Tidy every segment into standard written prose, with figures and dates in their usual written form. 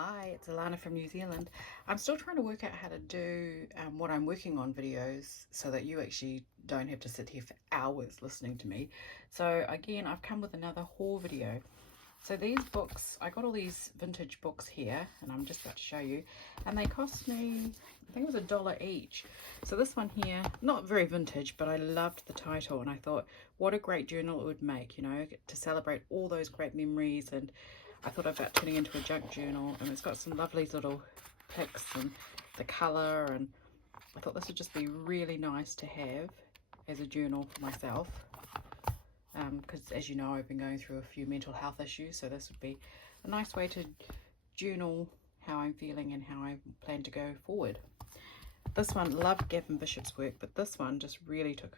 Hi, it's Alana from New Zealand. I'm still trying to work out how to do what I'm working on videos so that you actually don't have to sit here for hours listening to me. So again, I've come with another haul video. So these books, I got all these vintage books here and I'm just about to show you, and they cost me, I think it was $1 each. So this one here, not very vintage, but I loved the title and I thought what a great journal it would make, you know, to celebrate all those great memories. And I thought about turning it into a junk journal, and it's got some lovely little pics and the colour, and I thought this would just be really nice to have as a journal for myself, because as you know, I've been going through a few mental health issues, so this would be a nice way to journal how I'm feeling and how I plan to go forward. This one, loved Gavin Bishop's work, but this one just really took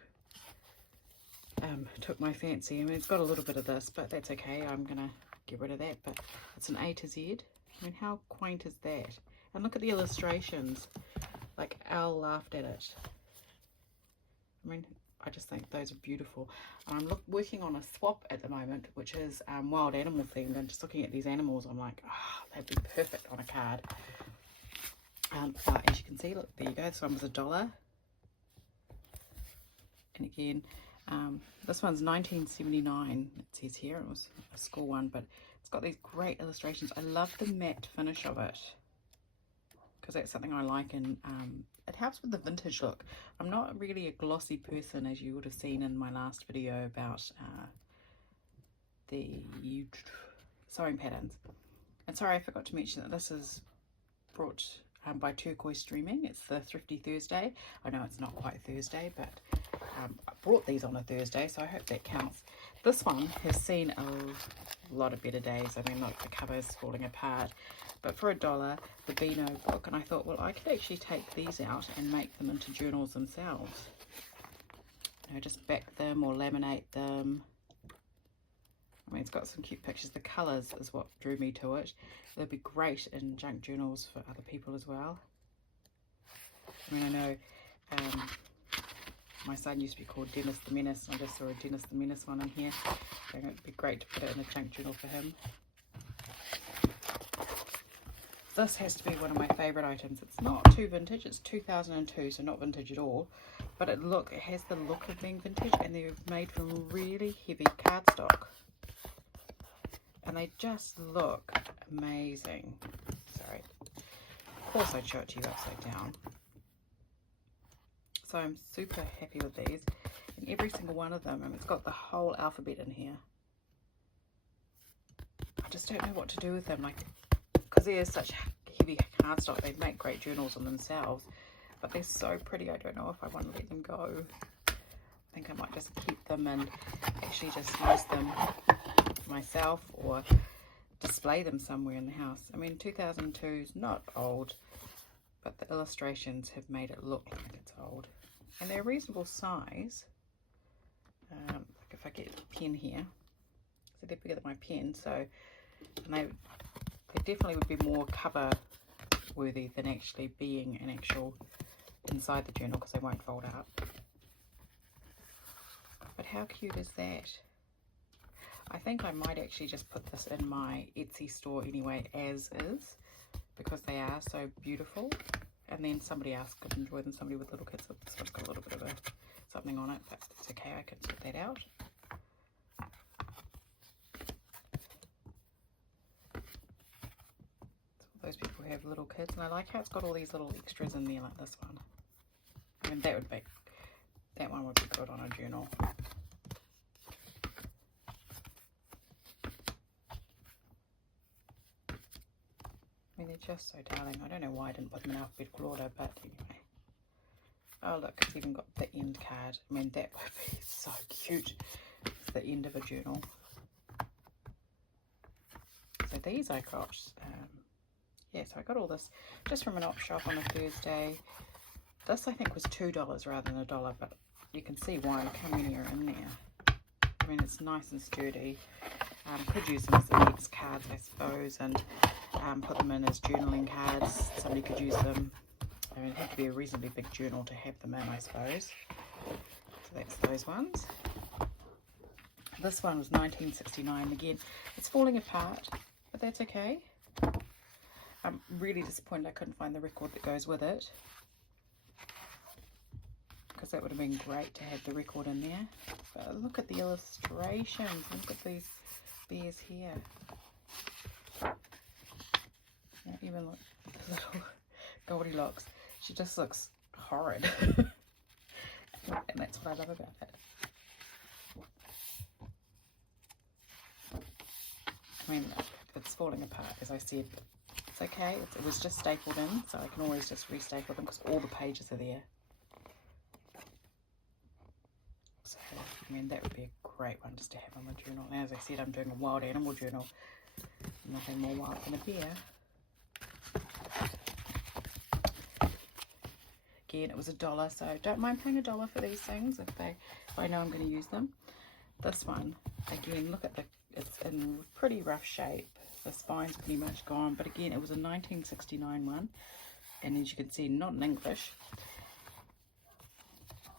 my fancy. I mean, it's got a little bit of this, but that's okay. I'm gonna get rid of that. But it's an A to Z. I mean, how quaint is that? And look at the illustrations. Like, Al laughed at it. I mean, I just think those are beautiful. And I'm working on a swap at the moment, which is wild animal themed. And just looking at these animals, I'm like, oh, they'd be perfect on a card. As you can see, look, there you go. This one was $1. And again, this one's 1979, it says here. It was a school one, but it's got these great illustrations. I love the matte finish of it because that's something I like, and it helps with the vintage look. I'm not really a glossy person, as you would have seen in my last video about the sewing patterns. And sorry, I forgot to mention that this is brought by Turquoise Streaming. It's the Thrifty Thursday. I know it's not quite Thursday, but I brought these on a Thursday, so I hope that counts. This one has seen a lot of better days. I mean, look, the cover's falling apart, but for $1, the Beano book, and I thought, well, I could actually take these out and make them into journals themselves. You know, just back them or laminate them. I mean, it's got some cute pictures. The colours is what drew me to it. They'd be great in junk journals for other people as well. I mean, I know my son used to be called Dennis the Menace. I just saw a Dennis the Menace one in here. I think it'd be great to put it in a junk journal for him. This has to be one of my favourite items. It's not too vintage. It's 2002, so not vintage at all. But it has the look of being vintage, and they're made from really heavy cardstock. And they just look amazing. Sorry. Of course I'd show it to you upside down. So I'm super happy with these. And every single one of them, and it's got the whole alphabet in here. I just don't know what to do with them. Like, because they're such heavy cardstock, they'd make great journals on themselves. But they're so pretty, I don't know if I want to let them go. I think I might just keep them and actually just use them myself or display them somewhere in the house. I mean, 2002 is not old, but the illustrations have made it look like it's old, and they're a reasonable size. Like if I get a pen here, so they're bigger than my pen, so, and they definitely would be more cover worthy than actually being an actual inside the journal, because they won't fold up. But how cute is that? I think I might actually just put this in my Etsy store anyway, as is, because they are so beautiful. And then somebody else could enjoy them, somebody with little kids. This one's got a little bit of something on it, but it's okay, I can sort that out. So those people who have little kids, and I like how it's got all these little extras in there, like this one. I mean, that one would be good on a journal. I mean, they're just so darling. I don't know why I didn't put them in alphabetical order, but anyway. Oh look, it's even got the end card. I mean, that would be so cute. It's the end of a journal. So these I got, yeah, so I got all this just from an op shop on a Thursday. This I think was $2 rather than $1, but you can see why, look how many are in there. I mean, it's nice and sturdy. Could use them as index cards, I suppose, and put them in as journaling cards. Somebody could use them. I mean, it'd have to be a reasonably big journal to have them in, I suppose. So that's those ones. This one was 1969. Again, it's falling apart, but that's okay. I'm really disappointed I couldn't find the record that goes with it, because that would have been great to have the record in there. But look at the illustrations. Look at these bears here. Yeah, even look, little Goldilocks. She just looks horrid. And that's what I love about it. I mean, it's falling apart, as I said. It's okay. It was just stapled in, so I can always just restaple them because all the pages are there. So, I mean, that would be a great one just to have on the journal. And as I said, I'm doing a wild animal journal. Nothing more wild than a bear. Again, it was $1, so don't mind paying $1 for these things if I know I'm going to use them. This one, again, look at it's in pretty rough shape. The spine's pretty much gone, but again, it was a 1969 one, and as you can see, not in English.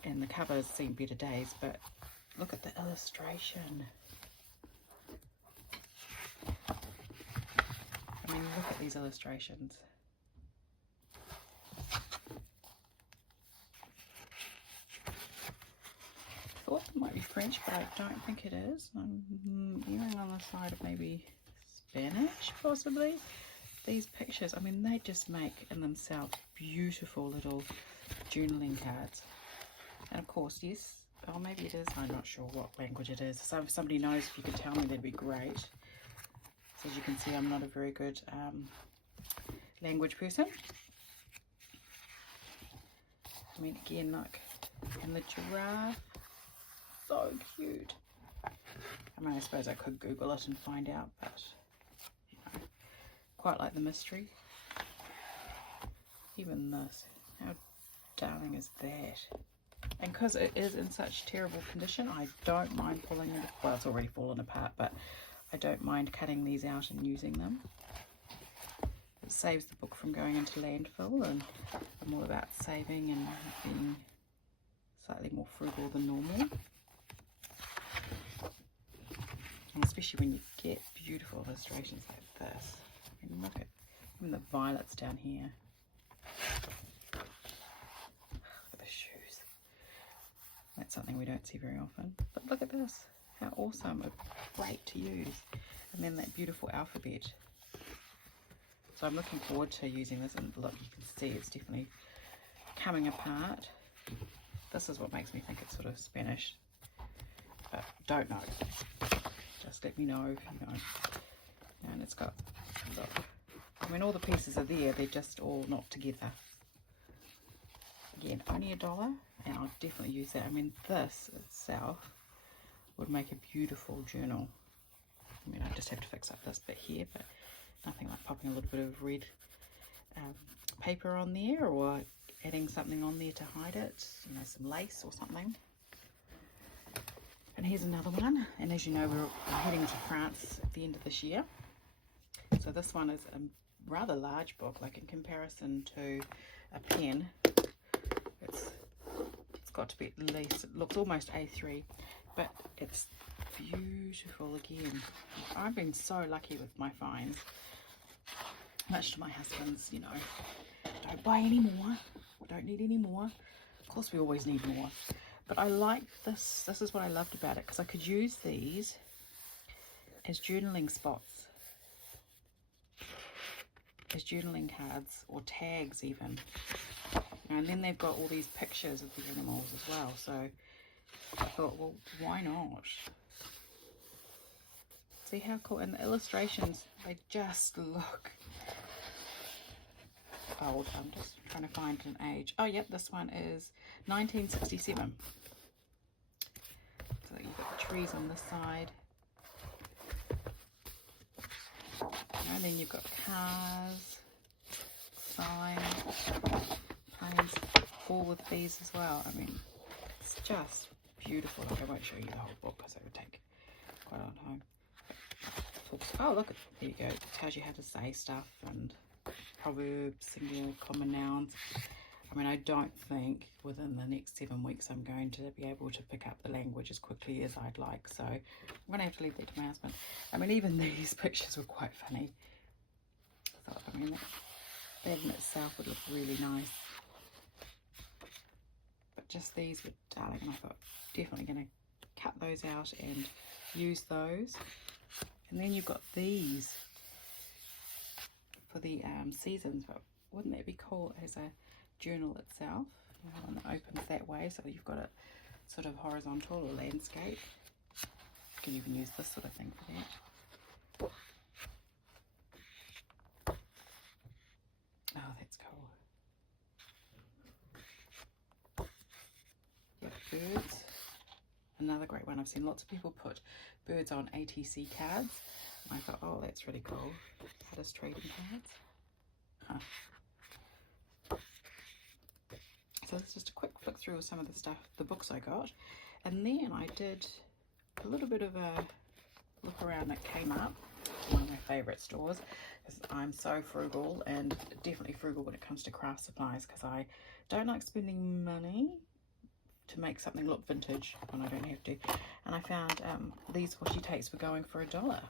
And the cover's seen better days, but look at the illustration. I mean, look at these illustrations. I thought it might be French, but I don't think it is. I'm erring on the side of maybe Spanish, possibly. These pictures, I mean, they just make in themselves beautiful little journaling cards. And of course, yes, oh, maybe it is. I'm not sure what language it is. So if somebody knows, if you could tell me, that'd be great. So as you can see, I'm not a very good language person. I mean, again, look, and the giraffe. So cute. I mean, I suppose I could Google it and find out, but you know, quite like the mystery. Even this, how darling is that? And because it is in such terrible condition, I don't mind pulling it. Well, it's already fallen apart, but I don't mind cutting these out and using them. It saves the book from going into landfill, and I'm all about saving and being slightly more frugal than normal. And especially when you get beautiful illustrations like this. I mean, look at even the violets down here. Look at the shoes. That's something we don't see very often. But look at this. How awesome. Great to use. And then that beautiful alphabet. So I'm looking forward to using this. And look, you can see it's definitely coming apart. This is what makes me think it's sort of Spanish. But don't know. Just let me know if you know. And it's got, look, I mean, all the pieces are there, they're just all not together. Again, only $1, and I'll definitely use that. I mean, this itself would make a beautiful journal. I mean, I just have to fix up this bit here, but nothing like popping a little bit of red paper on there, or adding something on there to hide it, you know, some lace or something. And here's another one, and as you know, we're heading to France at the end of this year. So this one is a rather large book, like in comparison to a pen. It's got to be at least, it looks almost A3, but it's beautiful again. I've been so lucky with my finds, much to my husband's, you know, don't buy any more, we don't need any more. Of course we always need more. But I like this. This is what I loved about it, because I could use these as journaling spots, as journaling cards, or tags even. And then they've got all these pictures of the animals as well. So I thought, well, why not? See how cool? And the illustrations, they just look old. I'm just trying to find an age. Oh, yep, this one is 1967. So you've got the trees on this side. And then you've got cars, signs, planes, all with these as well. I mean, it's just beautiful. Like, I won't show you the whole book because it would take quite a long time. Oh, look, there you go. It tells you how to say stuff and proverbs, singular, common nouns. I mean, I don't think within the next 7 weeks I'm going to be able to pick up the language as quickly as I'd like. So I'm going to have to leave that to my husband. I mean, even these pictures were quite funny. thought, I mean, that in itself would look really nice. But just these were darling, and I thought definitely going to cut those out and use those. And then you've got these for the seasons, but wouldn't that be cool as a journal itself? You know, one that opens that way, so you've got it sort of horizontal or landscape. You can even use this sort of thing for that. Oh, that's cool. Got birds. Another great one. I've seen lots of people put birds on ATC cards. And I thought, oh, that's really cool. Artist trading cards. Huh. So this is just a quick flick through of some of the stuff, the books I got. And then I did a little bit of a look around at Kmart, one of my favourite stores, because I'm so frugal, and definitely frugal when it comes to craft supplies, because I don't like spending money to make something look vintage when I don't have to. And I found these washi tapes were going for $1,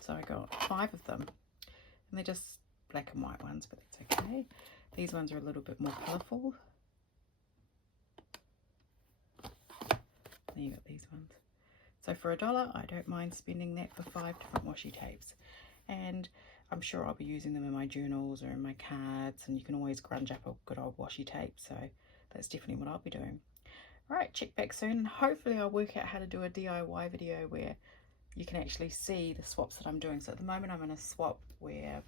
so I got 5 of them, and they're just black and white ones, but that's okay. These ones are a little bit more colourful. Then you got these ones. So for $1, I don't mind spending that for 5 different washi tapes, and I'm sure I'll be using them in my journals or in my cards, and you can always grunge up a good old washi tape, so that's definitely what I'll be doing. Alright, check back soon. Hopefully I'll work out how to do a DIY video where you can actually see the swaps that I'm doing. So at the moment I'm in a swap where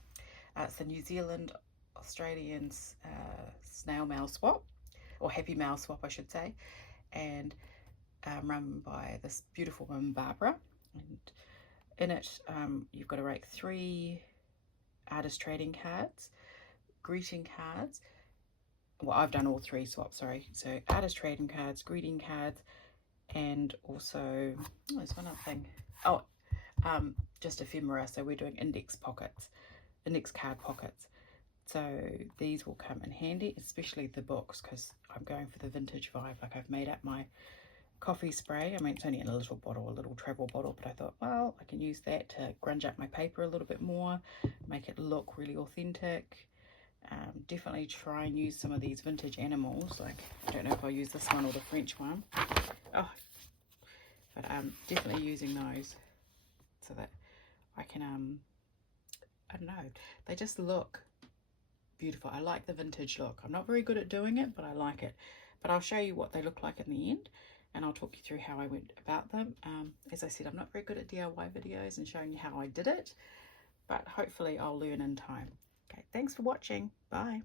it's the New Zealand Australian snail mail swap, or happy mail swap I should say, and run by this beautiful woman Barbara. And in it you've got to rake 3 artist trading cards, greeting cards. Well, I've done all 3 swaps, sorry. So artist trading cards, greeting cards, and also, oh, there's one other thing. Oh, just ephemera. So we're doing index pockets, index card pockets. So these will come in handy, especially the books, because I'm going for the vintage vibe. Like, I've made up my coffee spray. I mean, it's only in a little bottle, a little travel bottle, but I thought, well, I can use that to grunge up my paper a little bit more, make it look really authentic. Definitely try and use some of these vintage animals. Like, I don't know if I'll use this one or the French one. Oh, but definitely using those so that I can, I don't know, they just look beautiful. I like the vintage look. I'm not very good at doing it, but I like it. But I'll show you what they look like in the end, and I'll talk you through how I went about them. As I said, I'm not very good at DIY videos and showing you how I did it, but hopefully I'll learn in time. Okay, thanks for watching. Bye.